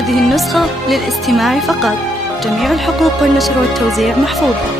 هذه النسخة للاستماع فقط. جميع الحقوق والنشر والتوزيع محفوظة.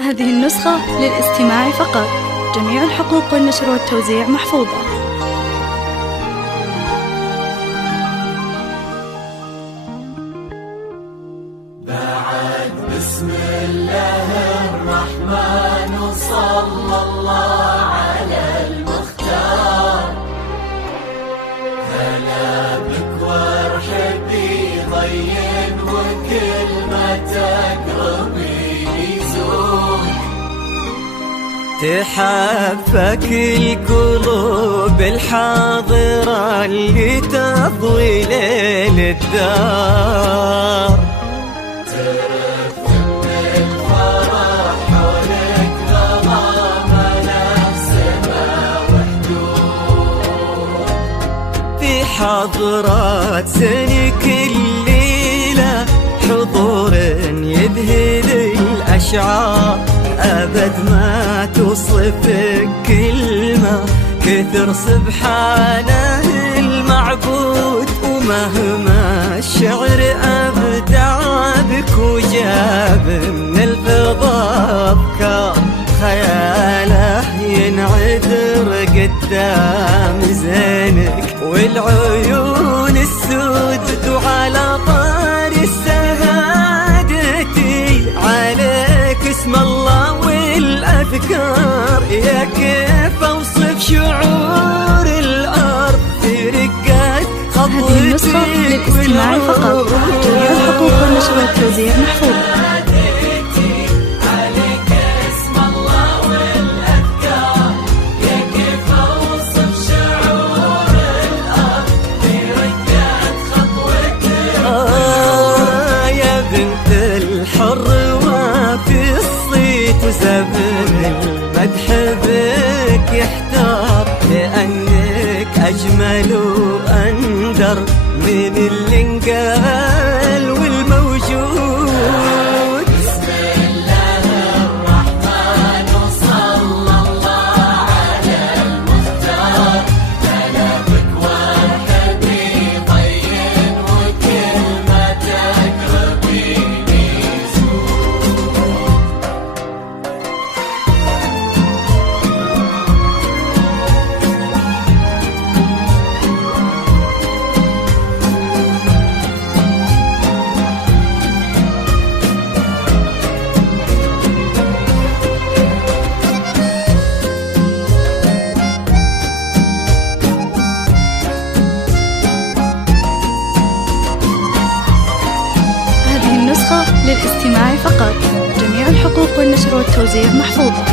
هذه النسخة للاستماع فقط. جميع الحقوق والنشر والتوزيع محفوظة. بعد بسم الله الرحمن وصلى الله على المختار. هلا بك وارحبي ضين وكل ما تقربي يزول. تحفك القلوب الحاضرة اللي تضوي ليل الدار. حضرات سنك الليلة حضور يذهل الأشعار. أبد ما توصفك كلمة كثر سبحانه المعبود. ومهما الشعر أبدع بك وجاب من الفضاء أفكار. خياله ينعذر قدام زينك والعيون السود. وعلى طار السهادتي عليك اسم الله والأذكار. يا كيف أوصف شعور الأرض في رقات خطوتك. هذه النسخة للاستماع فقط. جميع الحقوق والنشر والتوزيع محفوظة. الحر وفي الصيت وزبن المدح بك يحتار. لأنك أجمل وأندر من اللي انقال والموجود. بسم الله الرحمن وصلى الله على المختار. هلا بك وارحبي ضين وكل ما تقربي. للاستماع فقط. جميع الحقوق والنشر والتوزيع محفوظة.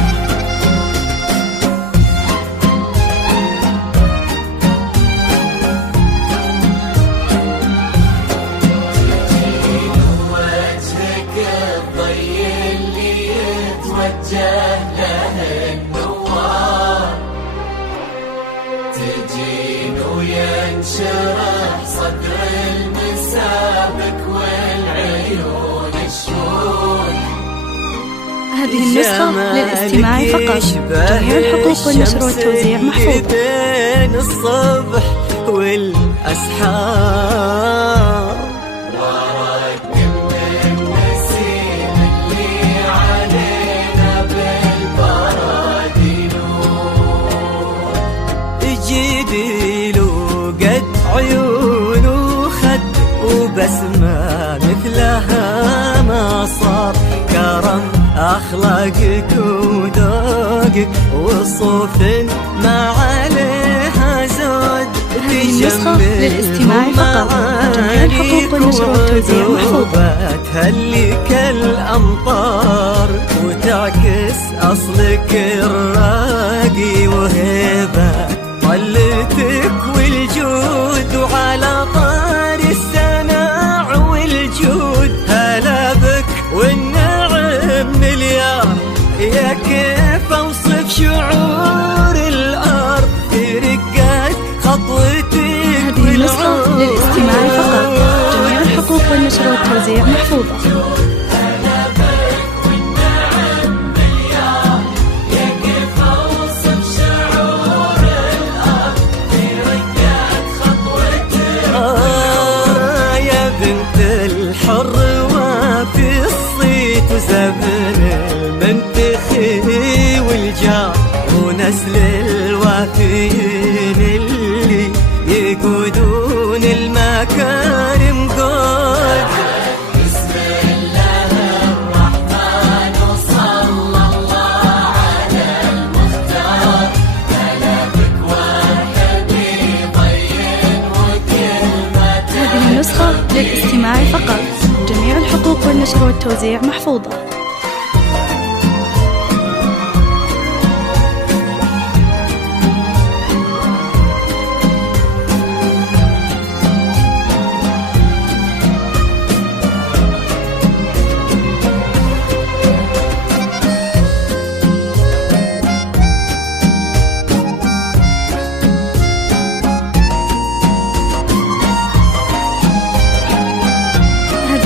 وجهك الضي اللي يتوجه له النوار. تجين وينشرح صدر المسابك والعيون. هذه النسخة للاستماع فقط. جميع الحقوق والنشر والتوزيع محفوظة. بين الصبح والأسحار. ورق من النسيم اللي علينا بالبراد نور. جيبي له قد عيون وخد وبسمة مثلها ما صار. كرم أخلاقك وذوقك وصوف ما عليها زود. هذه النسخة للاستماع فقط. جميع الحقوق والنشر والتوزيع محفوظة. تهلي كالأمطار وتعكس أصلك الراقي وهبة طلتك والجود. وعلى طار السناع والجود. هلا بك والنعم مليار. يا كيف أوصف شعور الأرض في رقات خطوتك. النسخة للاستماع فقط. جميع الحقوق والنشر والتوزيع محفوظة. الحر وفي الصيت وزبن المنتخي والجار ونسل الوافيين اللي يقودون المكارم قد. بسم الله الرحمن وصلى الله على المختار كلامك والحبيب طين وكلمتك. هذه النسخة للاستماع فقط. جميع الحقوق والنشر والتوزيع محفوظة.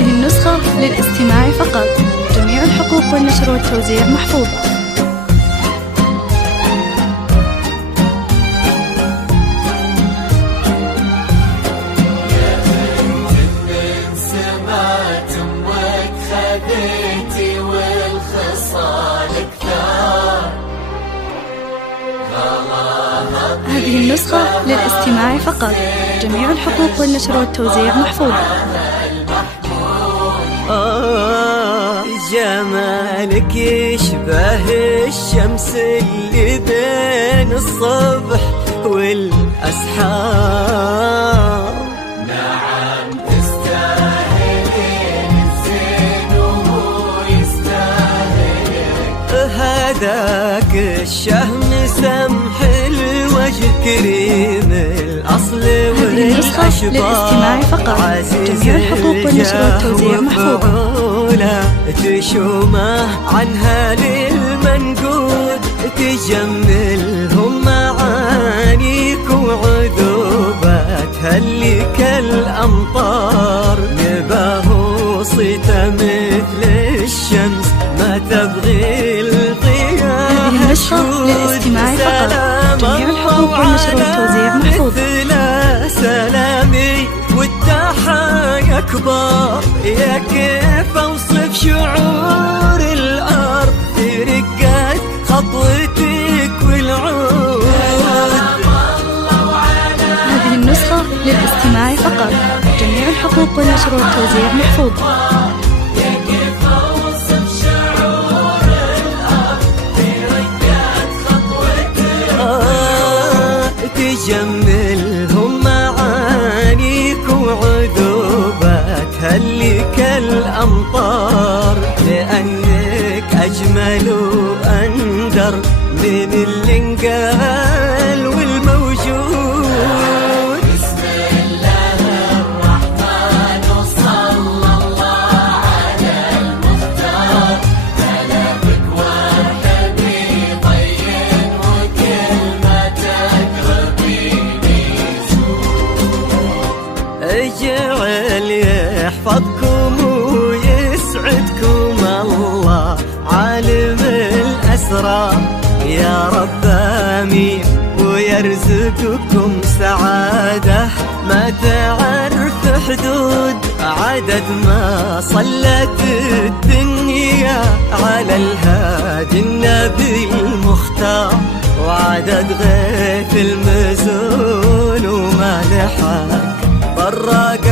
النسخة للاستماع فقط. جميع الحقوق والنشر والتوزيع محفوظة. سمعت امك خذيتي والخصال كثار. هذه النسخة للاستماع فقط. جميع الحقوق والنشر والتوزيع محفوظة. جمالك يشبه الشمس اللي بين الصبح والأسحار. نعم تستاهلين الزين وهو يستاهلك. هداك الشهم سمح الوجه كريم الأصل والأشبار. للاستماع فقط. جميع الحقوق والنشر والتوزيع محفوظة. تشومه عنها للمنقود تجملهم معانيك وعذوبتها اللي كالأمطار. نباه صيته مثل الشمس ما تبغي الضياء. هذه النسخة للاستماع فقط. جميع الحقوق والنشر والتوزيع محفوظة. سلامي والتحايا كبار. يا كيف اوصف شعور الارض في رقة خطوتك والعود. هذه النسخة للاستماع فقط. جميع الحقوق والنشر والتوزيع محفوظة. تجملهم معانيك وعذوبتها اللي كالأمطار. لأنك أجمل وأندر من اللي انقال والموجود. بسم الله الرحمن وصلى الله على المختار كلامك والحبيب طين وكلمتك ربيني زود. اجعل يحفظكم ويسعدكم الله عالم الأسرار. يا رب آمين ويرزقكم سعادة ما تعرف حدود. عدد ما صلت الدنيا على الهادي النبي المختار. وعدد غيث المزول وما لحق براك